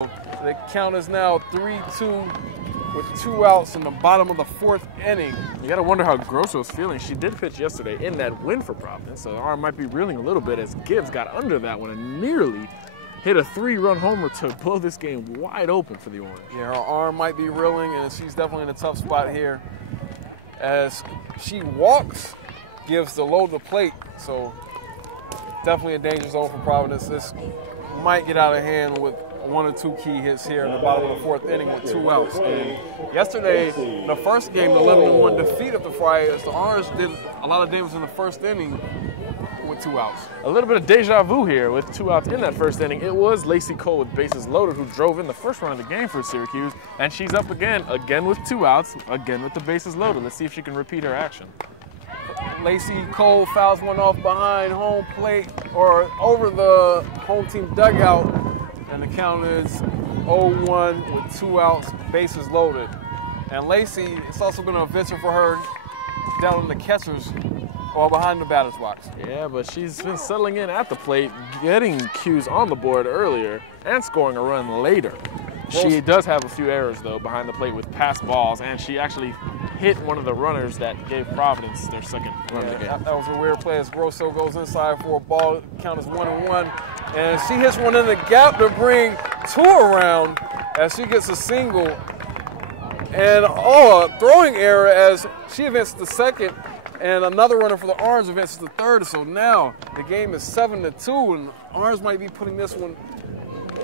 The count is now 3-2 with 2 outs in the bottom of the 4th inning. You gotta wonder how Grosso's feeling. She did pitch yesterday in that win for Providence, so the arm might be reeling a little bit as Gibbs got under that one and nearly hit a 3-run homer to blow this game wide open for the Orange. Yeah, her arm might be reeling, and she's definitely in a tough spot here. As she walks, Gibbs the load the plate, so definitely a danger zone for Providence. This might get out of hand with 1 or 2 key hits here in the bottom of the 4th inning with 2 outs. And yesterday, the first game, the 11-1 defeat of the Friars, the Orange did a lot of damage in the 1st inning with 2 outs. A little bit of deja vu here with 2 outs in that 1st inning. It was Lacey Cole with bases loaded who drove in the first run of the game for Syracuse, and she's up again with 2 outs, again with the bases loaded. Let's see if she can repeat her action. Lacey Cole fouls one off behind home plate or over the home team dugout, and the count is 0-1 with 2 outs, bases loaded. And Lacey, it's also been a venture for her down in the catcher's or behind the batter's box. Yeah, but she's been settling in at the plate, getting cues on the board earlier, and scoring a run later. She does have a few errors, though, behind the plate with pass balls, and she actually hit one of the runners that gave Providence their second run of the game. That was a weird play as Grosso goes inside for a ball. Count is 1-1. And she hits one in the gap to bring 2 around as she gets a single. And a throwing error as she advances to second, and another runner for the Orange advances to third. So now the game is 7-2, and Orange might be putting this one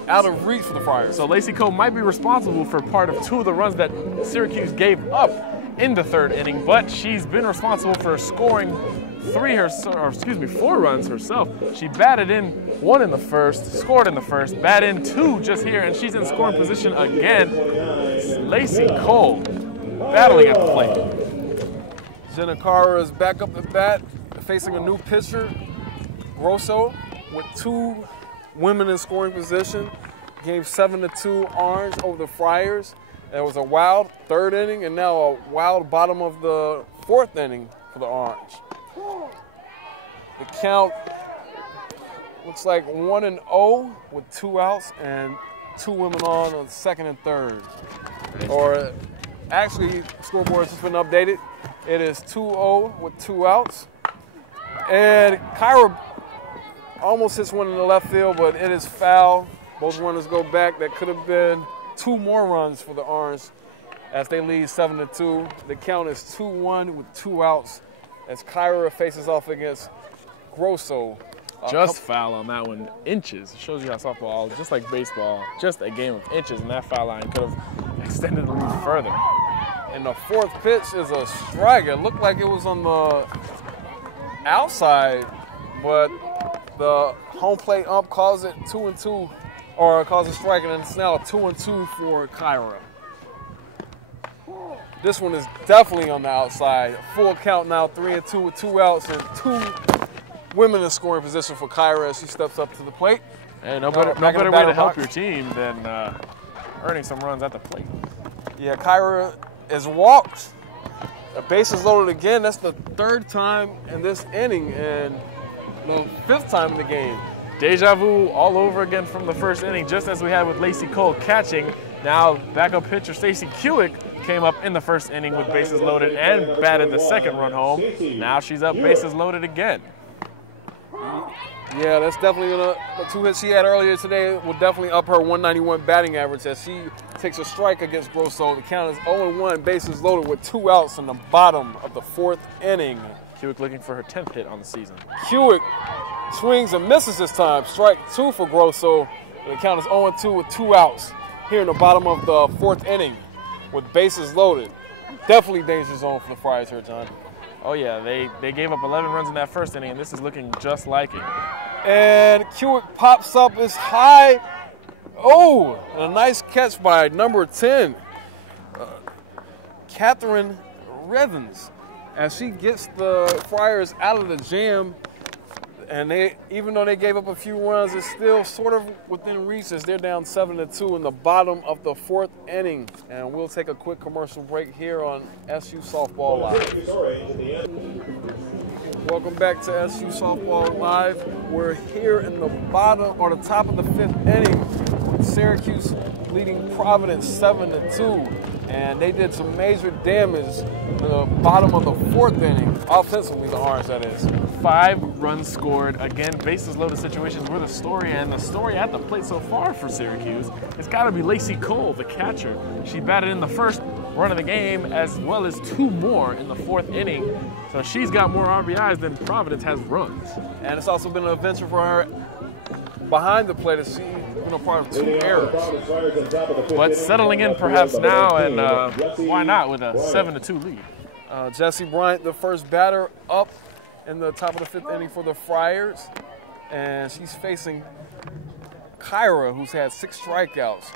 out of reach for the Friars. So Lacey Cole might be responsible for part of 2 of the runs that Syracuse gave up in the 3rd inning, but she's been responsible for scoring 4 runs herself. She batted in 1 in the 1st, scored in the 1st, batted in 2 just here, and she's in scoring position again. Lacey Cole battling at the plate. Jenna Carr is back up at bat, facing a new pitcher, Grosso, with 2 women in scoring position. Game 7-2 Orange over the Friars. There was a wild 3rd inning and now a wild bottom of the 4th inning for the Orange. The count looks like 1-0 with 2 outs and 2 women on the 2nd and 3rd. Or actually, scoreboard has been updated. It is 2-0 with 2 outs. And Kyra almost hits one in the left field, but it is foul. Both runners go back. That could have been 2 more runs for the Orange as they lead 7-2. The count is 2-1 with 2 outs as Kyra faces off against Grosso. Just foul on that one, inches. It shows you how softball, just like baseball, just a game of inches, and that foul line could have extended the lead further. And the 4th pitch is a strike. It looked like it was on the outside, but the home plate ump calls it 2-2, or calls it strike, and it's now 2-2 for Kyra. This one is definitely on the outside. Full count now, 3-2 with 2 outs and 2 women in scoring position for Kyra as she steps up to the plate. And no better way to help your team than earning some runs at the plate. Yeah, Kyra is walked. The bases loaded again. That's the 3rd time in this inning and the 5th time in the game. Deja vu all over again from the 1st inning, just as we had with Lacey Cole catching. Now backup pitcher Stacey Kewick came up in the 1st inning with bases loaded and batted the 2nd run home. Now she's up bases loaded again. Yeah, that's definitely the 2 hits she had earlier today will definitely up her 191 batting average as she takes a strike against Grosso. The count is 0-1, bases loaded with 2 outs in the bottom of the 4th inning. Kewick looking for her 10th hit on the season. Kewick swings and misses this time. Strike 2 for Grosso. The count is 0-2 with 2 outs here in the bottom of the 4th inning with bases loaded. Definitely danger zone for the Friars here, John. Oh yeah, they gave up 11 runs in that 1st inning, and this is looking just like it. And Kewick pops up as high. Oh, and a nice catch by number 10, Catherine Revens, as she gets the Friars out of the jam. And even though they gave up a few runs, it's still sort of within reach as they're down 7-2 in the bottom of the 4th inning. And we'll take a quick commercial break here on SU Softball Live. Welcome back to SU Softball Live. We're here in the bottom or the top of the 5th inning. Syracuse leading Providence 7-2, and they did some major damage in the bottom of the fourth inning, offensively, the Orange, that is. 5 runs scored. Again, bases loaded situations were the story, and the story at the plate so far for Syracuse has got to be Lacey Cole, the catcher. She batted in the first run of the game as well as 2 more in the fourth inning, so she's got more RBIs than Providence has runs. And it's also been an adventure for her behind the plate, as she's been a part of 2 errors. But settling in perhaps now, and why not with a 7-2 lead. Jessie Bryant, the first batter up in the top of the 5th inning for the Friars, and she's facing Kyra, who's had 6 strikeouts.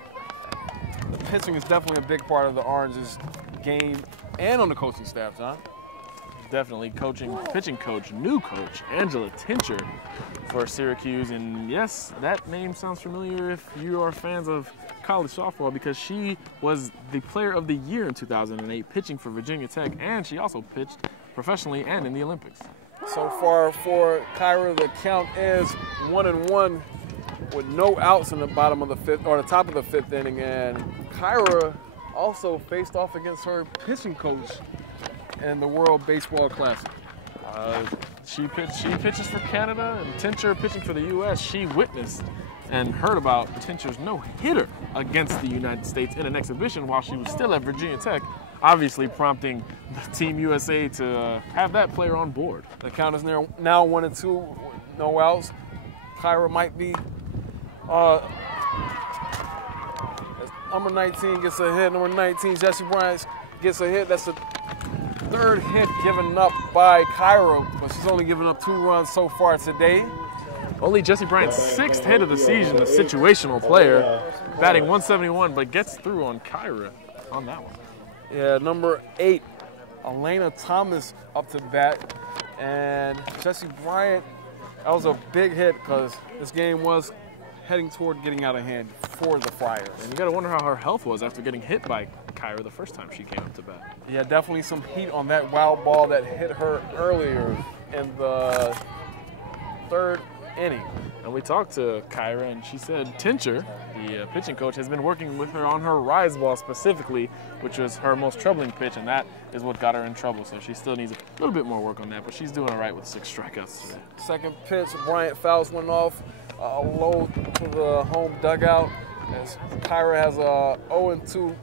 The pitching is definitely a big part of the Orange's game and on the coaching staff, John. Definitely pitching coach, new coach, Angela Tincher for Syracuse. And yes, that name sounds familiar if you are fans of college softball, because she was the player of the year in 2008 pitching for Virginia Tech, and she also pitched professionally and in the Olympics. So far for Kyra, the count is 1-1 with no outs in the bottom of the 5th, or the top of the 5th inning, and Kyra also faced off against her pitching coach in the World Baseball Classic. She pitches for Canada, and Tincher pitching for the U.S. She witnessed and heard about Tincher's no-hitter against the United States in an exhibition while she was still at Virginia Tech, obviously prompting the Team USA to have that player on board. The count is now 1-2, no outs. Kyra might be number 19 gets a hit. Number 19, Jessie Bryant, gets a hit. That's the 3rd hit given up by Kyra, but she's only given up 2 runs so far today. Only Jessie Bryant's 6th hit of the season, a situational player, batting 171, but gets through on Kyra on that one. Yeah, number 8, Elena Thomas up to bat, and Jessie Bryant, that was a big hit because this game was heading toward getting out of hand for the Friars. And you got to wonder how her health was after getting hit by Kyra the first time she came up to bat. Yeah, definitely some heat on that wild ball that hit her earlier in the 3rd inning. And we talked to Kyra, and she said Tincher, the pitching coach, has been working with her on her rise ball specifically, which was her most troubling pitch, and that is what got her in trouble. So she still needs a little bit more work on that, but she's doing all right with 6 strikeouts today. Second pitch, Bryant fouls one off low to the home dugout, as Kyra has a 0-2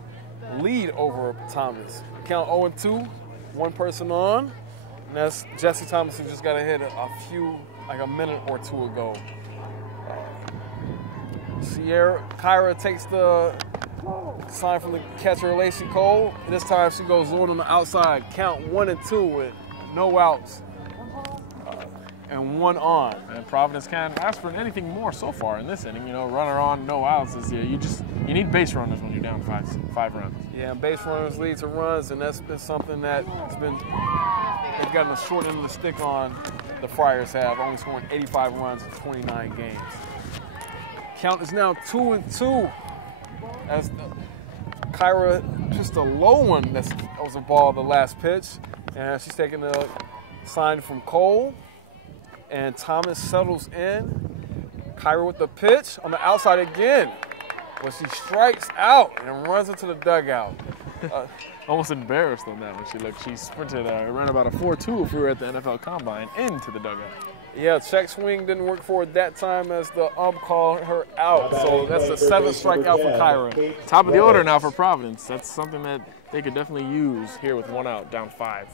lead over Thomas. Count 0-2, 1 person on, and that's Jessie Thomas, who just got a hit like a minute or 2 ago. Kyra takes the sign from the catcher, Lacey Cole. This time she goes low on the outside. Count 1-2 with no outs and 1 on. And Providence can't ask for anything more so far in this inning. You know, runner on, no outs is you need base runners when you're down 5 runs. Yeah, base runners lead to runs, and that's been something that they've gotten a short end of the stick on. The Friars have only scoring 85 runs in 29 games. Count is now 2-2 as Kyra just a low one. That was a ball the last pitch, and she's taking the sign from Cole, and Thomas settles in. Kyra with the pitch on the outside again, but she strikes out and runs into the dugout. Almost embarrassed on that one. She sprinted, ran about a 4.2 if we were at the NFL Combine, into the dugout. Yeah, check swing didn't work for her that time as the ump called her out. So that's a 7th strikeout for Kyra. Top of the order now for Providence. That's something that they could definitely use here with 1 out, down 5.